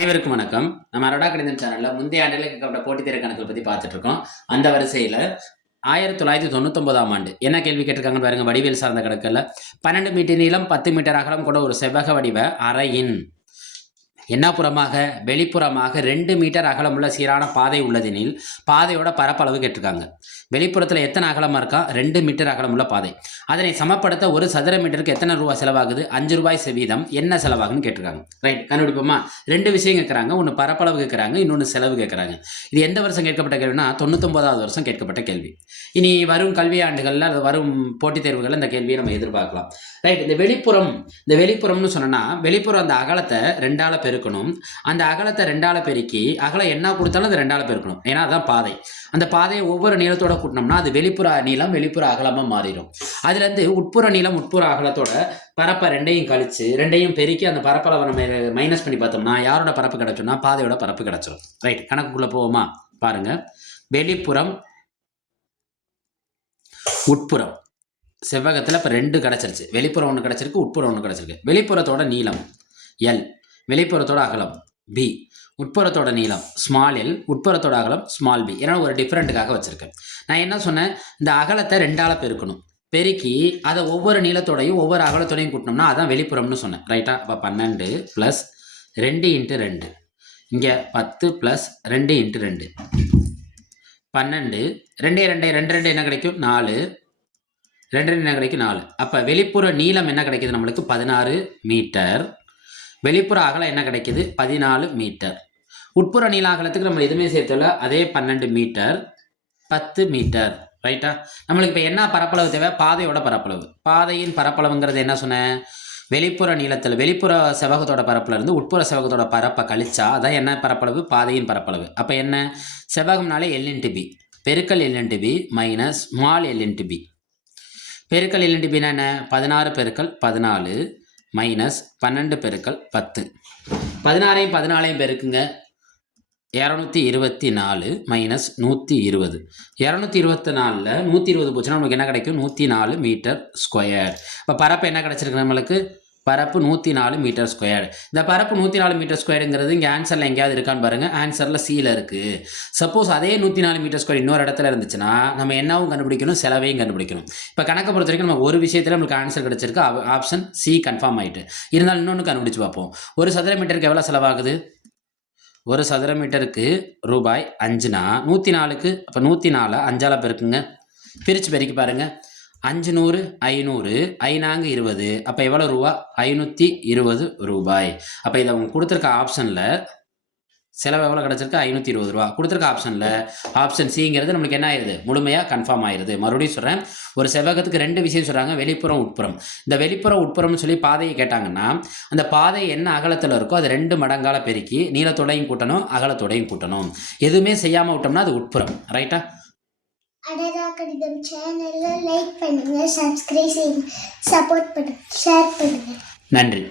அனைவருக்கும் வணக்கம். நம்ம அரோடா கணிதம் சேனல்ல முந்தைய ஆண்டுகளுக்கு கேட்கப்பட்ட போட்டித் தேர்வு கணக்குகள் பத்தி பார்த்துட்டு இருக்கோம். அந்த வரிசையில 1999ஆம் ஆண்டு என்ன கேள்வி கேட்டிருக்காங்கன்னு பாருங்க. வடிவியல் சார்ந்த கணக்குல 12 மீட்டர் நீளம் 10 மீட்டர் அகலம் கொண்ட ஒரு செவ்வக வடிவ அறையின் என்னாப்புறமாக வெளிப்புறமாக 2 மீட்டர் அகலமுள்ள சீரான பாதை உள்ளதெனில் பாதையோட பரப்பளவு கேட்டிருக்காங்க. வெளிப்புறத்தில் எத்தனை அகலமாக இருக்கா? 2 மீட்டர் அகலமுள்ள பாதை. அதனை சமப்படுத்த ஒரு சதுர மீட்டருக்கு எத்தனை ரூபா செலவாகுது? 5 ரூபாய் வீதம் என்ன செலவாகுன்னு கேட்டிருக்காங்க. ரைட், கண்டுபிடிப்போமா? 2 விஷயம் கேட்குறாங்க. ஒன்று பரப்பளவு கேட்குறாங்க, இன்னொன்று செலவு கேட்குறாங்க. இது எந்த வருஷம் கேட்கப்பட்ட கேள்வினா 99வது வருஷம் கேட்கப்பட்ட கேள்வி. இனி வரும் கல்வி ஆண்டுகளில் அது வரும் போட்டித் தேர்வுகளில் இந்த கேள்வியை நம்ம எதிர்பார்க்கலாம். ரைட், இந்த வெளிப்புறம்னு சொன்னா வெளிப்புறம் அந்த அகலத்தை 2ஆல பெருக்கணும். அந்த அகலத்தை 2ஆல பெருக்கி அகலம் என்ன கொடுத்தாலும் அது 2ஆல பெருக்கணும். ஏன்னா அதுதான் பாதை. அந்த பாதையை ஒவ்வொரு நீளத்தோட கூட்டினோம்னா அது வெளிப்புற நீளம் வெளிப்புற அகலமா மாறிடும். அதுல இருந்து உட்புற நீளம் உட்புற அகலத்தோட பரப்பை 2ஐயும் கழிச்சு 2ஐயும் பெருக்கி அந்த பரப்பளவை நம்ம மைனஸ் பண்ணி பார்த்தோம்னா யாரோட பரப்பு கிடைச்சோம்னா பாதையோட பரப்பு கிடைச்சிடும். ரைட், கணக்குக்குள்ள போவோமா? பாருங்க, வெளிப்புறம் உட்புறம் செவ்வகத்தில் இப்போ 2 கிடச்சிருச்சு. வெளிப்புறம் 1 கிடச்சிருக்கு, உட்புறம் 1 கிடச்சிருக்கு. வெளிப்புறத்தோட நீளம் எல், வெளிப்புறத்தோட அகலம் பி, உட்புறத்தோட நீளம் ஸ்மால் எல், உட்புறத்தோட அகலம் ஸ்மால் பி. ஏன்னா ஒரு டிஃப்ரெண்ட்டுக்காக வச்சுருக்கேன். நான் என்ன சொன்னேன்? இந்த அகலத்தை 2ஆல பெருக்கணும். பெருக்கி அதை ஒவ்வொரு நீளத்தோடையும் ஒவ்வொரு அகலத்தோடையும் கூட்டினோம்னா அதான் வெளிப்புறம்னு சொன்னேன். ரைட்டா? அப்போ 12 + 2 × 2, இங்கே 10 + 2 × 2 12. 2 2 2 2 என்ன கிடைக்கும்? 4. 2 என்ன கிடைக்கும்? 4. அப்போ வெளிப்புற நீளம் என்ன கிடைக்குது நம்மளுக்கு? 16 மீட்டர். வெளிப்புற அகலம் என்ன கிடைக்குது? 14 மீட்டர். உட்புற நீள அகலத்துக்கு நம்ம எதுவுமே சேர்த்துல, அதே 12 மீட்டர் 10 மீட்டர். ரைட்டா? நம்மளுக்கு இப்போ என்ன பரப்பளவு தேவை? பாதையோட பரப்பளவு. பாதையின் பரப்பளவுங்கிறது என்ன சொன்னேன்? வெளிப்புற நீளத்தில் வெளிப்புற செவகத்தோட பரப்புல இருந்து உட்புற செவகத்தோட பரப்பை கழிச்சா அதான் என்ன பரப்பளவு? பாதையின் பரப்பளவு. அப்போ என்ன? செவ்வகம்னாலே L × B பெருக்கல் L × B minus small L × B. பெருக்கல் L × B என்ன? 16 பெருக்கல் 14 மைனஸ் 12 பெருக்கல் 10. 16ஐயும் 14ஐயும் பெருக்குங்க. 224 மைனஸ் 120. 224ல் 120 போச்சுன்னா நமக்கு என்ன கிடைக்கும்? 104 மீட்டர் ஸ்கொயர். இப்போ பரப்பு என்ன கிடைச்சிருக்கு நம்மளுக்கு? பரப்பு 104 மீட்டர் ஸ்கொயர். இந்த பரப்பு 104 மீட்டர் ஸ்கொயருங்கிறது இங்கே ஆன்சரில் எங்கேயாவது இருக்கான்னு பாருங்கள். ஆன்சரில் சியில் இருக்குது. சப்போஸ் அதே 104 மீட்டர் ஸ்கொயர் இன்னொரு இடத்துல இருந்துச்சுன்னா நம்ம என்னவும் கண்டுபிடிக்கணும், செலவையும் கண்டுபிடிக்கணும். இப்போ கணக்கை பொறுத்த வரைக்கும் நம்ம ஒரு விஷயத்தில் நம்மளுக்கு ஆன்சர் கிடைச்சிருக்கு. ஆப்ஷன் சி கன்ஃபார்ம் ஆகிட்டு. இருந்தாலும் இன்னொன்று கண்டுபிடிச்சு பார்ப்போம். ஒரு சதுர மீட்டருக்கு எவ்வளோ செலவாகுது? ஒரு சதுர மீட்டருக்கு ரூபாய் 5னா 104க்கு அப்போ 104 5ஆல பெருக்குங்க. பிரித்து பெருக்கி பாருங்கள். 500 500 5 20. அப்போ எவ்வளோ ரூபா? 520 ரூபாய். அப்போ இதை அவங்க கொடுத்துருக்க ஆப்ஷனில் செலவு எவ்வளோ கிடச்சிருக்கு? 520 ரூபா. கொடுத்துருக்க ஆப்ஷனில் ஆப்ஷன் சிங்கிறது நம்மளுக்கு என்ன ஆயிடுது? முழுமையாக கன்ஃபார்ம் ஆயிடுது. மறுபடியும் சொல்கிறேன், ஒரு செவ்வகத்துக்கு 2 விஷயம் சொல்கிறாங்க, வெளிப்புறம் உட்புறம். இந்த வெளிப்புறம் உட்புறம்னு சொல்லி பாதையை கேட்டாங்கன்னா அந்த பாதை என்ன அகலத்தில் இருக்கோ அது 2 மடங்கால பெருக்கி நீளத்தோடையும் கூட்டணும், அகலத்தோடையும் கூட்டணும். எதுவுமே செய்யாமல் விட்டோம்னா அது உட்புறம். ரைட்டா? அரோடா கணிதம் சேனலை லைக் பண்ணுங்க, சப்ஸ்கிரைப் செய்யுங்க, சப்போர்ட் பண்ணுங்க, ஷேர் பண்ணுங்க. நன்றி.